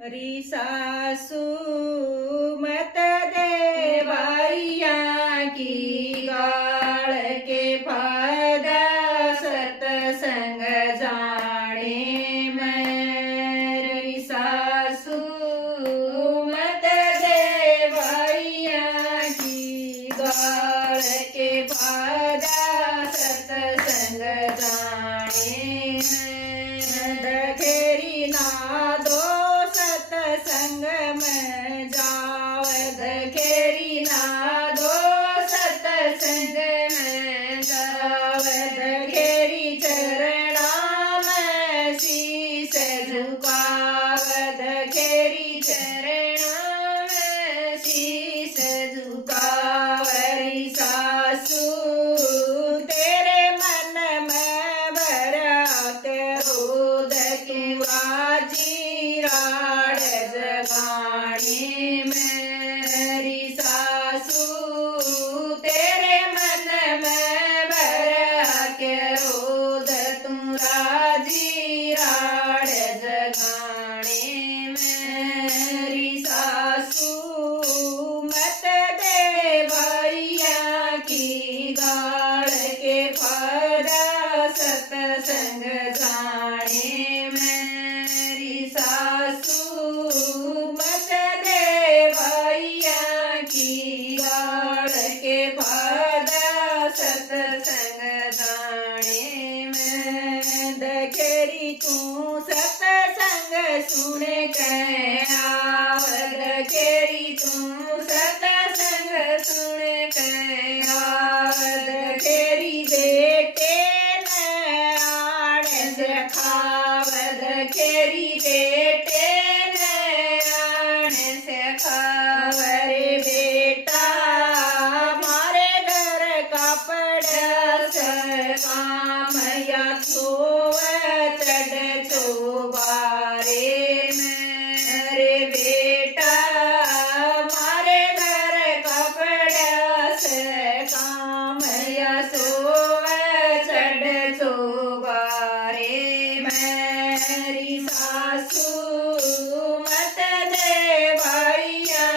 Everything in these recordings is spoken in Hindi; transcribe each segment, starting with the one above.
री सासू मत दे भैया की गाड़ के फायदा सतसंग जाने मेरी सासू मत दे भैया की गाड़ के फायदा सतसंग जाने दखेरी ना दो सतसंग में जावद खेरी ना दो सतसंग में जावद खेरी चरणा में शीस झुकावद खेरी चरणा में शीस झुकावरी सासू तेरे मन में भरा क्रोध तू राजी राड़ जगाने मेरी सासू तेरे मन में भरा क्रोध तू राजी राड़ जगाने मेरी सासू मत दे भैया की गाड़ के फायदा सतसंग जाने मेरी सासू मत दे भैया की गाड़ के फायदा सतसंग जाने में दखेरी तू सतसंग सुन के आवद खेरी तू सतसंग सुन के आवद खेरी बेटे ने आड़ खावद खेरी बेटे ने आड़ से खावरे बेटा मारे घर का पड़ा काम या छो चढ़ चोबारे मेरे बेटा मारे घर का पड़ा काम या सो चढ़ चोबारे मेरी सासू मत दे भैया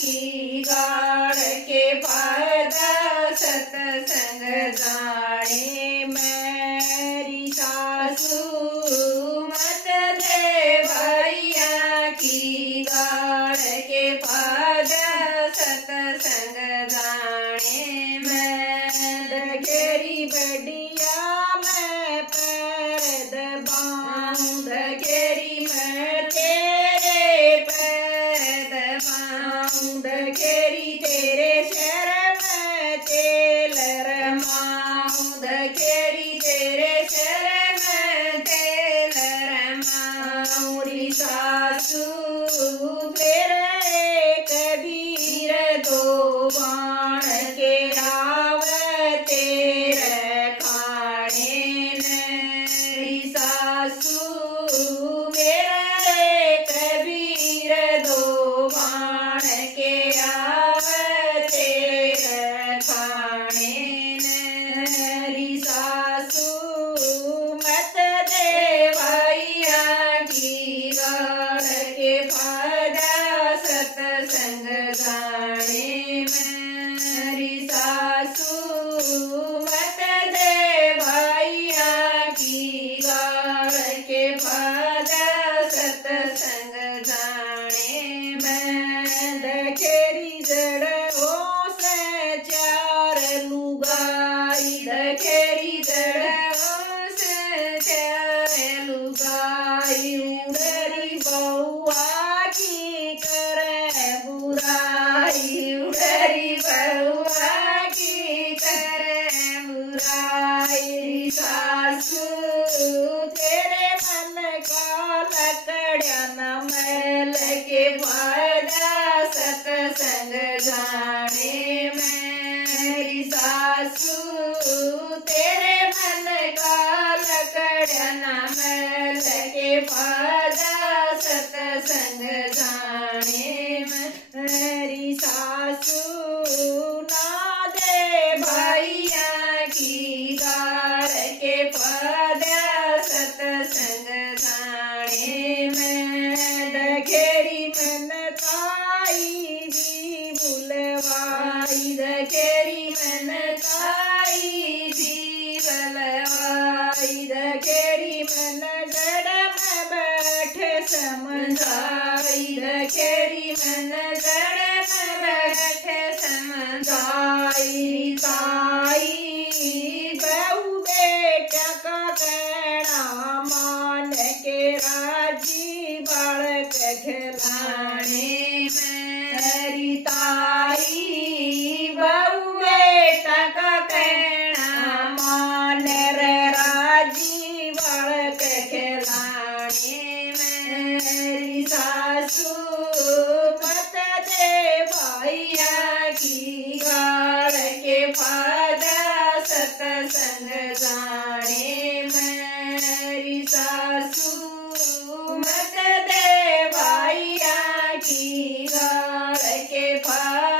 की गाड़ के फायदा सतसंग जाने मेरी सासू मत दे भैया की गाड़ के फायदा सतसंग जाने में दखेरी बढ़िया मैं पैर दबाऊं दखेरी मैं तेरे पैर दबाऊं दखेरी तेरे शर में तेल रमाऊं दखेरी तेरे शर में तेल रमाऊं री सासू फिर एक बीर दो बाण के आवते खाने री सासू मेरा एक बीर दो बाण के आवते खाने री सासू मत दे भैया की गाड़ के फायदा सतसंग जाने मेरी सासू मत दे भैया की गाड़ के फायदा सतसंग जाने में दखेरी जड़ों से चार लुगाई दखेरी जड़ों से चार लुगाई उड़री बउआ की करे बुराई उड़री बउआ की करे बुराई सासू तेरे मन का लकड़िया न मैल के फायदा सतसंग जाने मेरी सासू तेरे मन का लकड़िया न मैल के फायदा सतसंग जाने मेरी सासू ना दे भैया की गाड़ के फायदा सतसंग जाने में दखे समझाई दखेरी मन जड़न बैठे समझाई ताई बहु बेटा का कहना मान के राजी बालक खिलाने में हरी ताई बहु बेटा का कहना मान रे राजी बालक खिलाने में हरी सासू मत दे भैया की गाड़ के फादा सतसंग जाने में हरी सासू मत दे भैया की गाड़ के फादा